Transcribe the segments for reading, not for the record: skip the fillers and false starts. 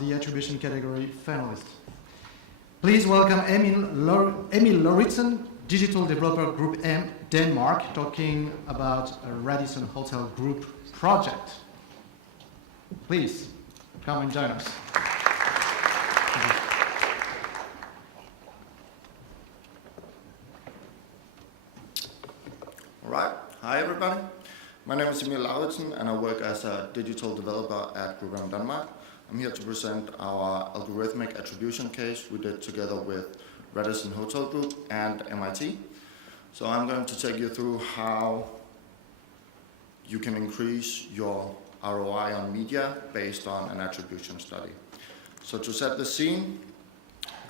the attribution category finalist. Please welcome Emil Lauritsen, digital developer GroupM Denmark, talking about a Radisson Hotel Group project. Please come and join us. All right. Hi, everybody. My name is Emil Lauritsen, and I work as a digital developer at GroupM Denmark. I'm here to present our algorithmic attribution case we did together with Radisson Hotel Group and MIT. So I'm going to take you through how you can increase your ROI on media based on an attribution study. So to set the scene,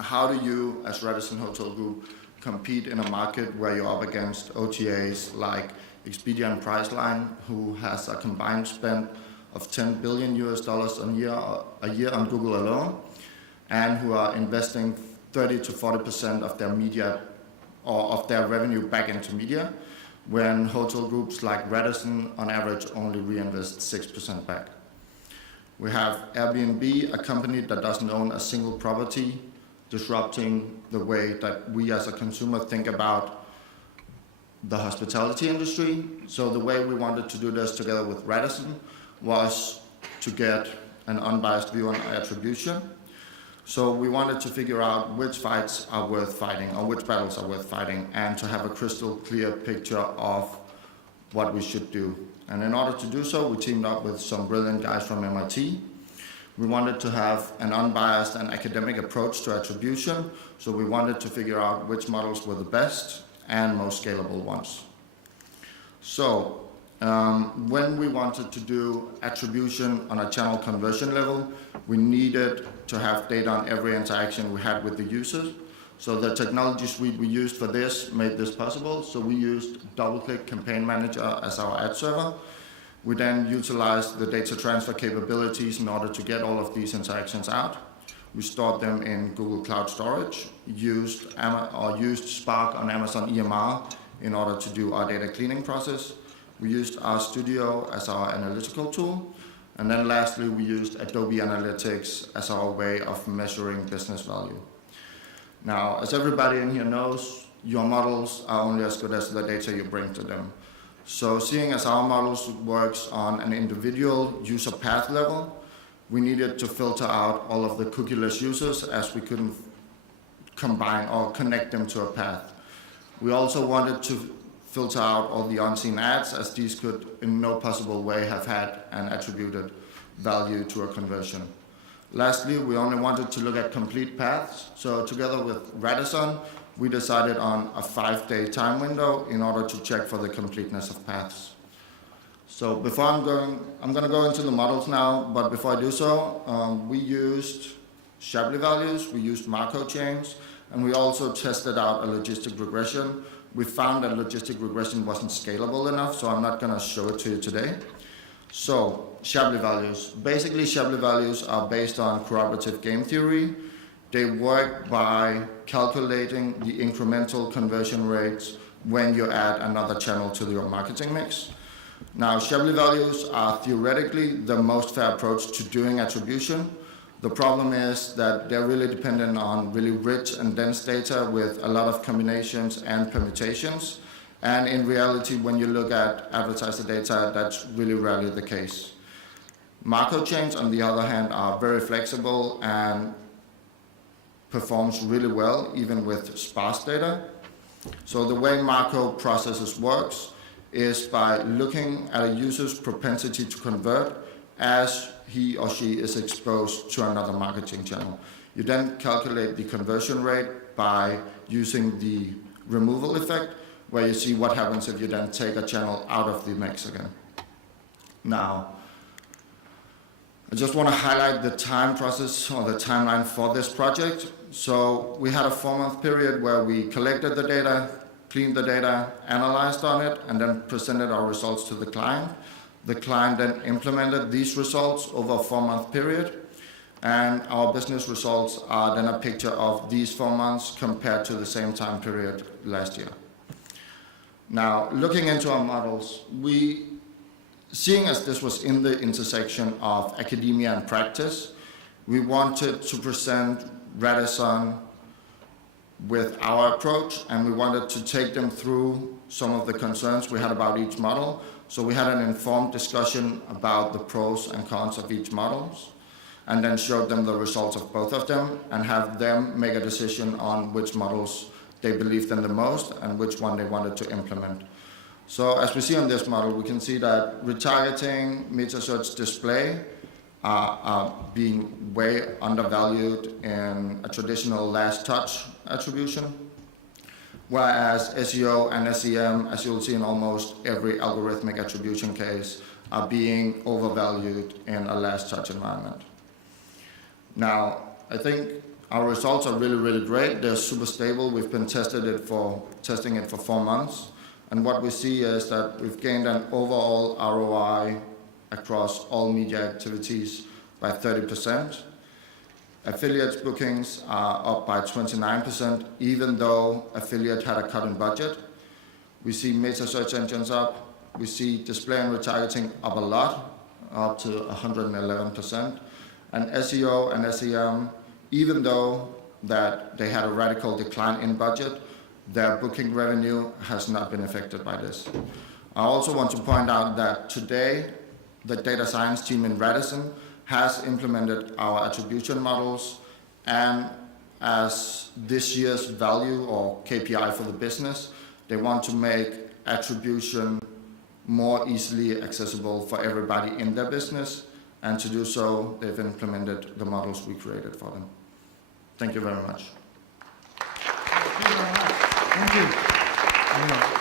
how do you, as Radisson Hotel Group, compete in a market where you're up against OTAs like Expedia and Priceline, who has a combined spend of $10 billion a year on Google alone, and who are investing 30 to 40% of their media or of their revenue back into media, when hotel groups like Radisson on average only reinvest 6% back. We have Airbnb, a company that doesn't own a single property, disrupting the way that we as a consumer think about the hospitality industry. So the way we wanted to do this together with Radisson was to get an unbiased view on attribution. So we wanted to figure out which fights are worth fighting or which battles are worth fighting, and to have a crystal clear picture of what we should do. And in order to do so, we teamed up with some brilliant guys from MIT. We wanted to have an unbiased and academic approach to attribution, so we wanted to figure out which models were the best and most scalable ones. So when we wanted to do attribution on a channel conversion level, we needed to have data on every interaction we had with the users. So the technology suite we used for this made this possible. So we used DoubleClick Campaign Manager as our ad server. We then utilized the data transfer capabilities in order to get all of these interactions out. We stored them in Google Cloud Storage, used Spark on Amazon EMR in order to do our data cleaning process. We used RStudio as our analytical tool. And then lastly, we used Adobe Analytics as our way of measuring business value. Now, as everybody in here knows, your models are only as good as the data you bring to them. So seeing as our models works on an individual user path level, we needed to filter out all of the cookieless users, as we couldn't combine or connect them to a path. We also wanted to filter out all the unseen ads, as these could in no possible way have had an attributed value to a conversion. Lastly, we only wanted to look at complete paths. So together with Radisson, we decided on a 5-day time window in order to check for the completeness of paths. So before I'm going to go into the models now, but before I do so, we used Shapley values, we used Markov chains, and we also tested out a logistic regression. We found that logistic regression wasn't scalable enough, so I'm not going to show it to you today. So, Shapley values. Basically, Shapley values are based on corroborative game theory. They work by calculating the incremental conversion rates when you add another channel to your marketing mix. Now, Shapley values are theoretically the most fair approach to doing attribution. The problem is that they're really dependent on really rich and dense data with a lot of combinations and permutations. And in reality, when you look at advertiser data, that's really rarely the case. Markov chains, on the other hand, are very flexible and performs really well, even with sparse data. So the way Markov processes works is by looking at a user's propensity to convert as he or she is exposed to another marketing channel. You then calculate the conversion rate by using the removal effect, where you see what happens if you then take a channel out of the mix again. Now, I just want to highlight the time process or the timeline for this project. So we had a 4-month period where we collected the data, cleaned the data, analyzed on it, and then presented our results to the client. The client then implemented these results over a 4-month period, and our business results are then a picture of these 4 months compared to the same time period last year. Now, looking into our models, seeing as this was in the intersection of academia and practice, we wanted to present Radisson with our approach, and we wanted to take them through some of the concerns we had about each model. So we had an informed discussion about the pros and cons of each model, and then showed them the results of both of them and have them make a decision on which models they believed in the most and which one they wanted to implement. So as we see on this model, we can see that retargeting, meta search display are being way undervalued in a traditional last touch attribution, whereas SEO and SEM, as you'll see in almost every algorithmic attribution case, are being overvalued in a last touch environment. Now, I think our results are really, really great. They're super stable. We've been testing it for 4 months. And what we see is that we've gained an overall ROI across all media activities by 30%. Affiliates bookings are up by 29%, even though affiliate had a cut in budget. We see meta search engines up. We see display and retargeting up a lot, up to 111%. And SEO and SEM, even though that they had a radical decline in budget, their booking revenue has not been affected by this. I also want to point out that today, the data science team in Radisson has implemented our attribution models, and as this year's value or KPI for the business, they want to make attribution more easily accessible for everybody in their business, and to do so, they've implemented the models we created for them. Thank you very much. Thank you very much. Thank you.